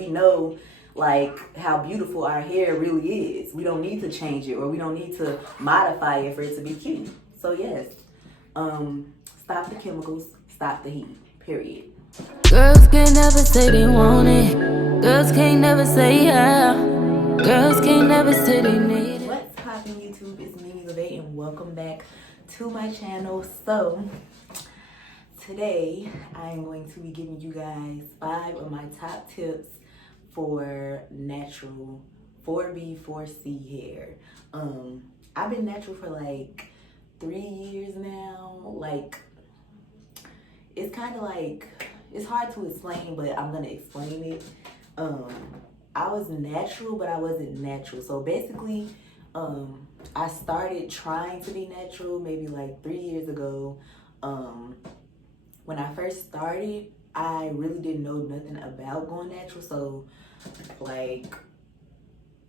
we know like how beautiful our hair really is. We don't need to change it, or we don't need to modify it for it to be cute. So yes, stop the chemicals, stop the heat, period. Girls can't never say they want it. Girls can't never say yeah. Girls can't never say they need it. What's poppin' YouTube? It's Mimi LeVay and welcome back to my channel. So today I am going to be giving you guys 5 of my top tips for natural 4B 4C hair. I've been natural for like 3 years now. Like, it's kind of like, it's hard to explain, but I'm gonna explain it. I was natural, but I wasn't natural. So basically, I started trying to be natural maybe like 3 years ago. When I first started, I really didn't know nothing about going natural. So like,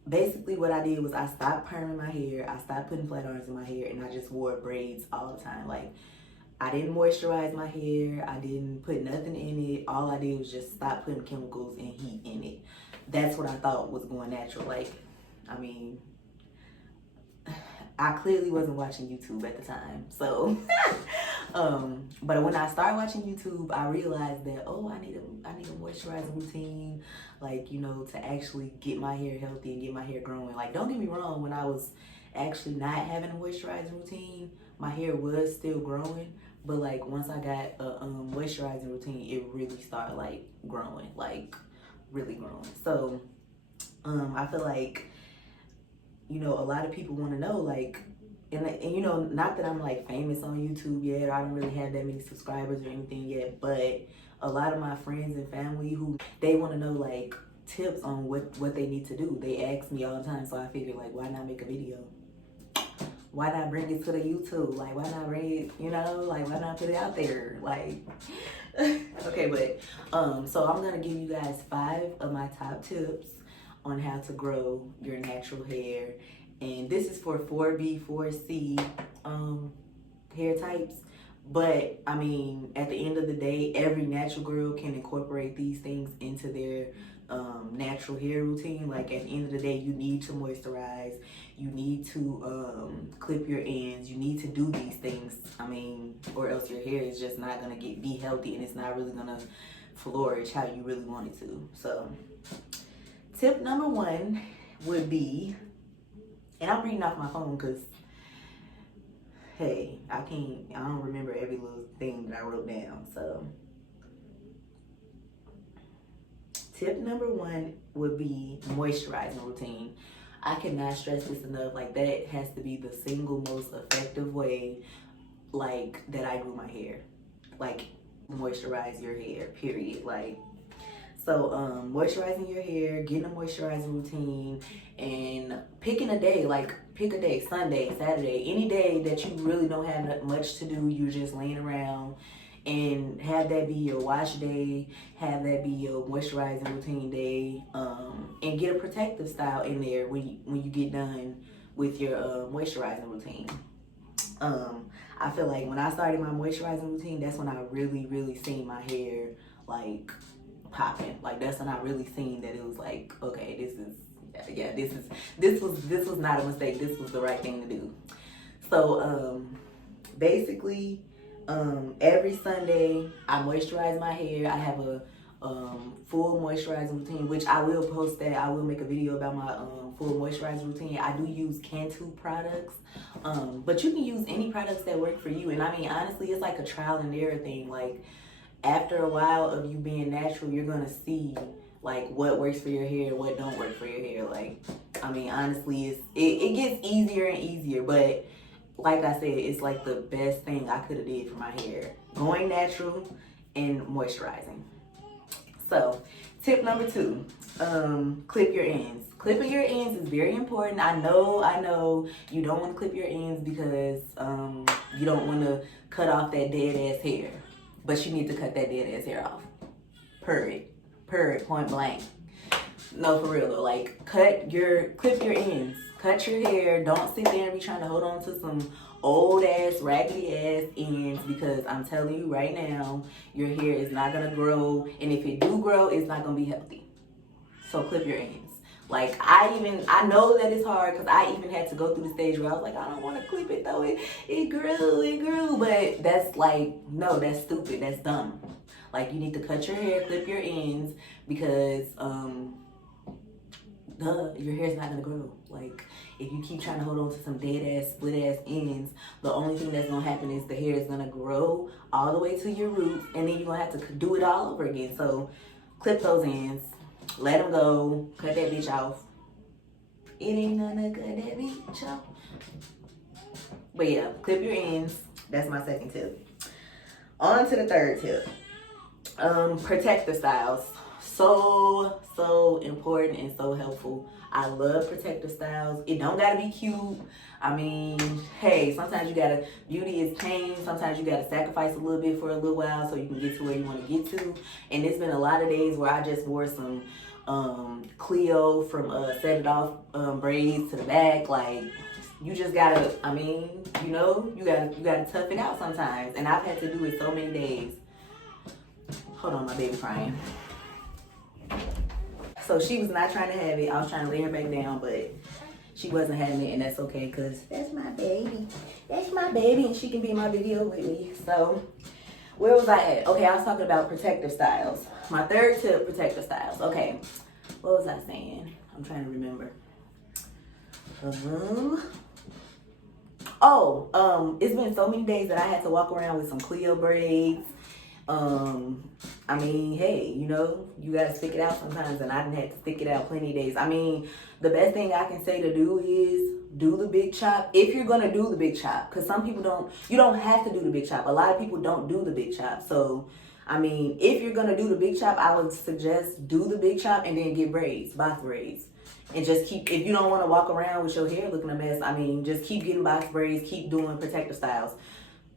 basically what I did was I stopped perming my hair, I stopped putting flat irons in my hair, and I just wore braids all the time. Like, I didn't moisturize my hair, I didn't put nothing in it. All I did was just stop putting chemicals and heat in it. That's what I thought was going natural. Like, I mean, I clearly wasn't watching YouTube at the time. So, but when I started watching YouTube, I realized that, oh, I need a moisturizing routine, like, you know, to actually get my hair healthy and get my hair growing. Like, don't get me wrong, when I was actually not having a moisturizing routine, my hair was still growing. But like, once I got a moisturizing routine, it really started like growing, like really growing. So, I feel like, you know, a lot of people want to know, like, and you know, not that I'm like famous on YouTube yet, or I don't really have that many subscribers or anything yet, but a lot of my friends and family who, they want to know like tips on what they need to do. They ask me all the time, so I figured, like, why not make a video? Why not bring it to the YouTube? Like, why not bring it, you know, like, why not put it out there? Like, okay, but, so I'm gonna give you guys 5 of my top tips on how to grow your natural hair. And this is for 4B, 4C hair types. But, I mean, at the end of the day, every natural girl can incorporate these things into their natural hair routine. Like, at the end of the day, you need to moisturize, you need to clip your ends, you need to do these things. I mean, or else your hair is just not gonna be healthy, and it's not really gonna flourish how you really want it to. So tip number 1 would be, and I'm reading off my phone because, hey, I don't remember every little thing that I wrote down. So tip number 1 would be moisturizing routine. I cannot stress this enough. Like, that has to be the single most effective way, like, that I grew my hair. Like, moisturize your hair, period. Like, so moisturizing your hair, getting a moisturizing routine, and picking a day. Like, pick a day, Sunday, Saturday, any day that you really don't have much to do, you're just laying around, and have that be your wash day, have that be your moisturizing routine day, and get a protective style in there when you get done with your moisturizing routine. I feel like when I started my moisturizing routine, that's when I really seen my hair like popping. Like, that's when I really seen that it was like, okay, this was not a mistake. This was the right thing to do. So basically, every Sunday I moisturize my hair. I have a full moisturizing routine, which I will post that. I will make a video about my full moisturizing routine. I do use Cantu products, but you can use any products that work for you. And I mean, honestly, it's like a trial and error thing. Like, after a while of you being natural, you're gonna see like what works for your hair, what don't work for your hair. Like, I mean, honestly, it gets easier and easier, but like I said, it's like the best thing I could have did for my hair, going natural and moisturizing. So tip number 2, clip your ends. Clipping your ends is very important. I know you don't want to clip your ends because you don't want to cut off that dead ass hair, but you need to cut that dead ass hair off. Period, point blank. No, for real though. Like, clip your ends. Cut your hair. Don't sit there and be trying to hold on to some old ass, raggedy ass ends, because I'm telling you right now, your hair is not gonna grow. And if it do grow, it's not gonna be healthy. So clip your ends. Like, I know that it's hard because I even had to go through the stage where I was like, I don't want to clip it though. It grew. But that's like, no, that's stupid. That's dumb. Like, you need to cut your hair, clip your ends, because your hair's not gonna grow. Like, if you keep trying to hold on to some dead ass, split ass ends, the only thing that's gonna happen is the hair is gonna grow all the way to your roots, and then you're gonna have to do it all over again. So clip those ends, let them go, cut that bitch off. It ain't gonna cut that bitch off. But yeah, clip your ends. That's my second tip. On to the third tip. Protector styles. So important and so helpful. I love protector styles. It don't gotta be cute. I mean, hey, sometimes you gotta, beauty is pain. Sometimes you gotta sacrifice a little bit for a little while so you can get to where you want to get to. And it's been a lot of days where I just wore some Cleo from Set It Off braids to the back. Like, you just gotta, I mean, you know, you gotta tough it out sometimes. And I've had to do it so many days. Hold on, my baby crying. So she was not trying to have it. I was trying to lay her back down, but she wasn't having it, and that's okay, because that's my baby. That's my baby, and she can be in my video with me. So where was I at? Okay, I was talking about protective styles. My third tip, protective styles. Okay, what was I saying? I'm trying to remember. It's been so many days that I had to walk around with some Cleo braids. I mean, hey, you know, you gotta stick it out sometimes, and I done had to stick it out plenty of days. I mean, the best thing I can say to do is do the big chop if you're gonna do the big chop, because some people you don't have to do the big chop. A lot of people don't do the big chop. So I mean, if you're gonna do the big chop, I would suggest do the big chop and then get braids, box braids. And just keep, if you don't want to walk around with your hair looking a mess, I mean, just keep getting box braids, keep doing protective styles.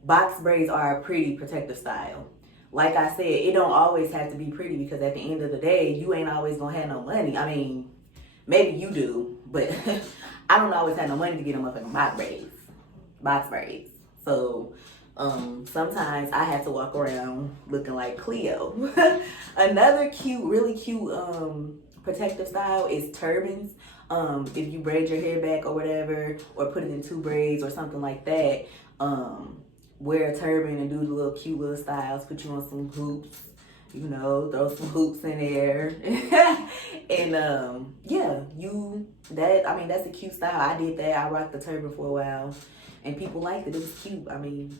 Box braids are a pretty protective style. Like I said, it don't always have to be pretty, because at the end of the day, you ain't always gonna have no money. I mean, maybe you do, but I don't always have no money to get them up in box braids. So sometimes I have to walk around looking like Cleo. Another really cute protective style is turbans. If you braid your hair back or whatever, or put it in 2 braids or something like that, wear a turban and do the little cute little styles, put you on some hoops, you know, throw some hoops in there. And yeah, that's a cute style. I did that. I rocked the turban for a while and people liked it. It was cute. I mean,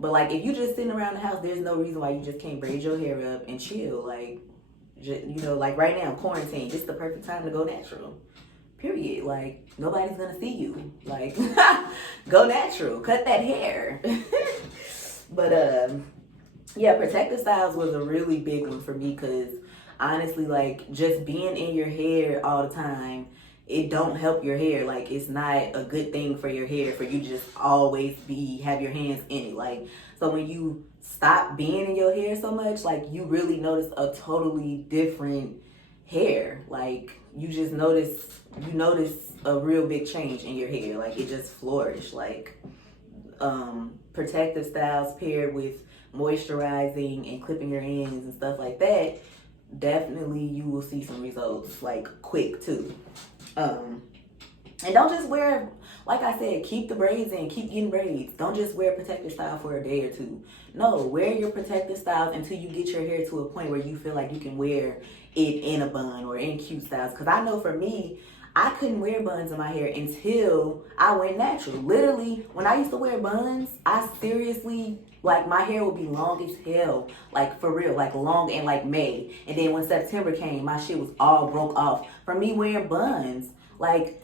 but like, if you just sitting around the house, there's no reason why you just can't braid your hair up and chill. Like, you know, like right now, quarantine, this is the perfect time to go natural. Period. Like, nobody's gonna see you. Like, go natural. Cut that hair. But yeah, protective styles was a really big one for me, because honestly, like, just being in your hair all the time, it don't help your hair. Like, it's not a good thing for your hair for you to just always have your hands in it. Like, so when you stop being in your hair so much, like, you really notice a totally different hair. Like, you notice a real big change in your hair. Like, it just flourished. Like, protective styles paired with moisturizing and clipping your ends and stuff like that, definitely you will see some results, like, quick too. And don't just wear, like I said, keep the braids in, keep getting braids. Don't just wear protective style for a day or two. No, wear your protective styles until you get your hair to a point where you feel like you can wear it in a bun or in cute styles. Because I know for me, I couldn't wear buns in my hair until I went natural. Literally, when I used to wear buns, I seriously, like, my hair would be long as hell. Like, for real, like, long and like May. And then when September came, my shit was all broke off from me wearing buns. Like,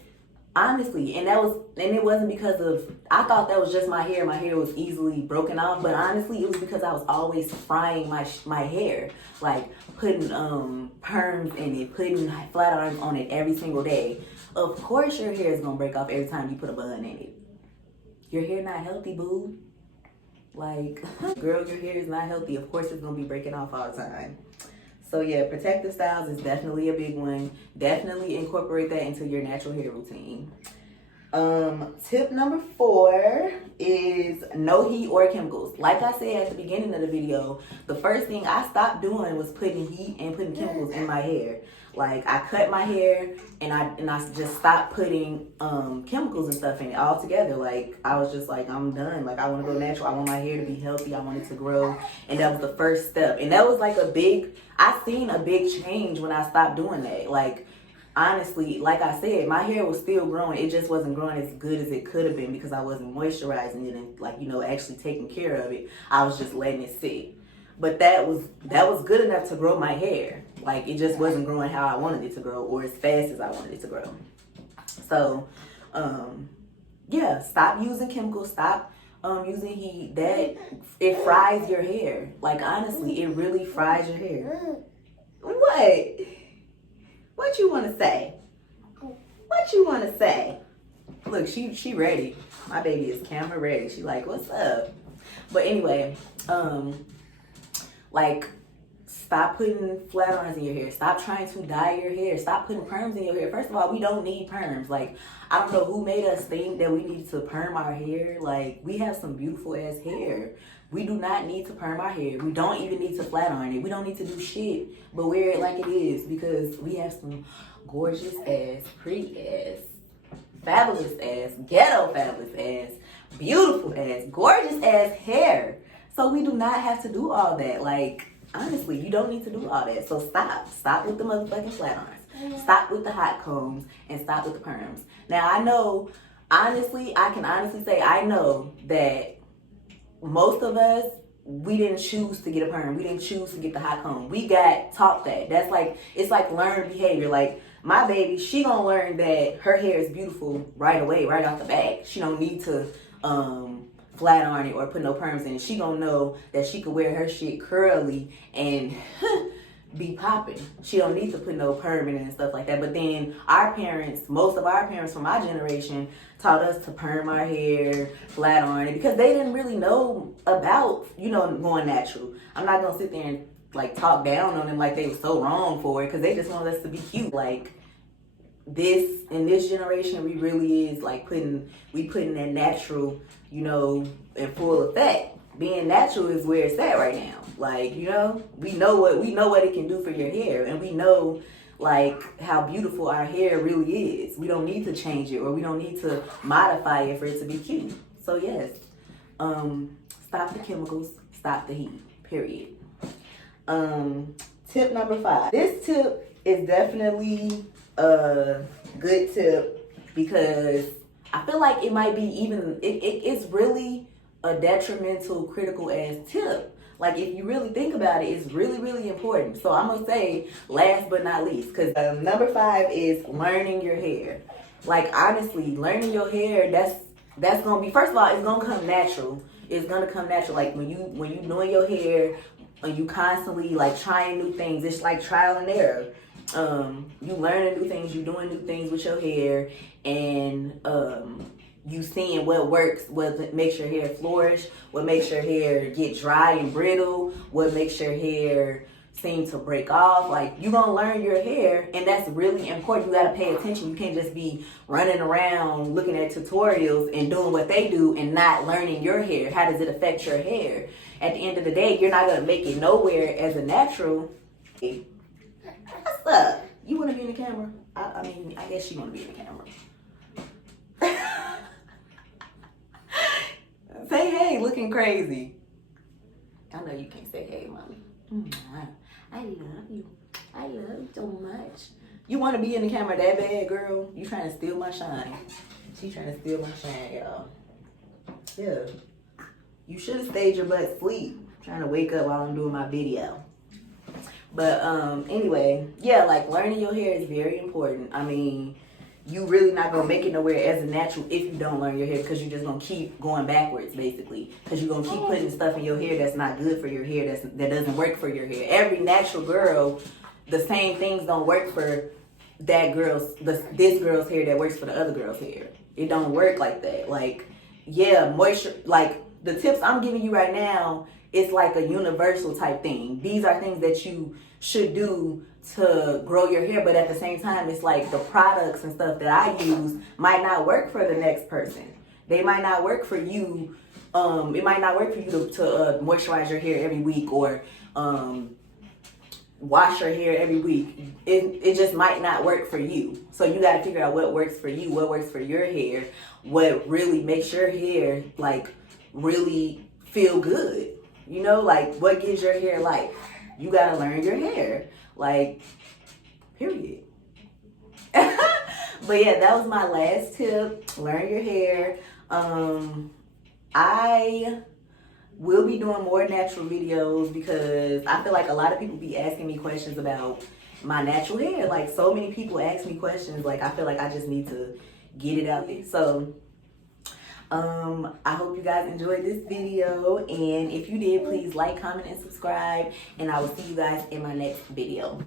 honestly, and it wasn't because of, I thought that was just my hair. My hair was easily broken off, but honestly, it was because I was always frying my hair, like putting perms in it, putting flat irons on it every single day. Of course, your hair is gonna break off every time you put a bun in it. Your hair not healthy, boo. Like, girl, your hair is not healthy. Of course, it's gonna be breaking off all the time. So yeah, protective styles is definitely a big one. Definitely incorporate that into your natural hair routine. Tip number 4 is no heat or chemicals. Like I said at the beginning of the video, the first thing I stopped doing was putting heat and putting chemicals in my hair. Like, I cut my hair and I just stopped putting chemicals and stuff in it altogether. Like, I was just like, I'm done. Like, I want to go natural. I want my hair to be healthy. I want it to grow. And that was the first step. And that was like I seen a big change when I stopped doing that. Like, honestly, like I said, my hair was still growing. It just wasn't growing as good as it could have been because I wasn't moisturizing it and, like, you know, actually taking care of it. I was just letting it sit. But that was good enough to grow my hair. Like, it just wasn't growing how I wanted it to grow or as fast as I wanted it to grow. So, yeah, stop using chemicals. Stop using heat. That, it fries your hair. Like, honestly, it really fries your hair. What? What you want to say? What you want to say? Look, she ready. My baby is camera ready. She like, what's up? But anyway, like, stop putting flat irons in your hair. Stop trying to dye your hair. Stop putting perms in your hair. First of all, we don't need perms. Like, I don't know who made us think that we need to perm our hair. Like, we have some beautiful ass hair. We do not need to perm our hair. We don't even need to flat iron it. We don't need to do shit but wear it like it is because we have some gorgeous ass, pretty ass, fabulous ass, ghetto fabulous ass, beautiful ass, gorgeous ass hair. So we do not have to do all that. Like, honestly, you don't need to do all that. So stop with the motherfucking flat irons. Stop with the hot combs and stop with the perms. Now, I know, honestly, I can honestly say I know that most of us, we didn't choose to get a perm. We didn't choose to get the hot comb. We got taught that. That's like, it's like learned behavior. Like, my baby, she gonna learn that her hair is beautiful right away, right off the bat. She don't need to flat iron it or put no perms in it. She gonna know that she could wear her shit curly and be popping. She don't need to put no perm in it and stuff like that. But then our parents, most of our parents from our generation, taught us to perm our hair, flat iron it, because they didn't really know about, you know, going natural. I'm not gonna sit there and like talk down on them like they were so wrong for it, because they just wanted us to be cute. Like, this, in this generation, we really is like putting that natural, you know, in full effect. Being natural is where it's at right now. Like, you know, we know what it can do for your hair, and we know like how beautiful our hair really is. We don't need to change it, or we don't need to modify it for it to be cute. So yes, stop the chemicals, stop the heat, period. Tip number 5. This tip is definitely a good tip because I feel like it might be even, it's really a detrimental, critical ass tip. Like, if you really think about it, it's really, really important. So I'm gonna say last but not least, because number 5 is learning your hair. Like, honestly, learning your hair, that's gonna be, first of all, it's gonna come natural. It's gonna come natural. Like, when you doing your hair, and you constantly like trying new things, it's like trial and error. You learning new things, you doing new things with your hair, and you seeing what works, what makes your hair flourish, what makes your hair get dry and brittle, what makes your hair seem to break off. Like, you gonna learn your hair, and that's really important. You gotta pay attention. You can't just be running around looking at tutorials and doing what they do and not learning your hair. How does it affect your hair? At the end of the day, you're not gonna make it nowhere as a natural. What's up? You wanna be in the camera? I mean, I guess you wanna be in the camera. Say hey, looking crazy. I know you can't say hey, mommy. I love you. I love you so much. You want to be in the camera that bad, girl? You trying to steal my shine. She trying to steal my shine, y'all. Yeah. You should have stayed your butt asleep. Trying to wake up while I'm doing my video. But anyway, yeah, like, learning your hair is very important. I mean, you really not gonna make it nowhere as a natural if you don't learn your hair, because you're just gonna keep going backwards, basically, because you're gonna keep putting stuff in your hair that's not good for your hair, that doesn't work for your hair. Every natural girl, the same things don't work for this girl's hair that works for the other girl's hair. It don't work like that. Like, yeah, moisture, like the tips I'm giving you right now, it's like a universal type thing. These are things that you should do to grow your hair, but at the same time, it's like the products and stuff that I use might not work for the next person. They might not work for you. It might not work for you to moisturize your hair every week, or wash your hair every week. It just might not work for you. So you got to figure out what works for you, what works for your hair, what really makes your hair like really feel good. You know, like what gives your hair life. You got to learn your hair. Like, period. But yeah, that was my last tip. Learn your hair. I will be doing more natural videos because I feel like a lot of people be asking me questions about my natural hair. Like, so many people ask me questions. Like, I feel like I just need to get it out there. So I hope you guys enjoyed this video, and if you did, please like, comment, and subscribe, and I will see you guys in my next video.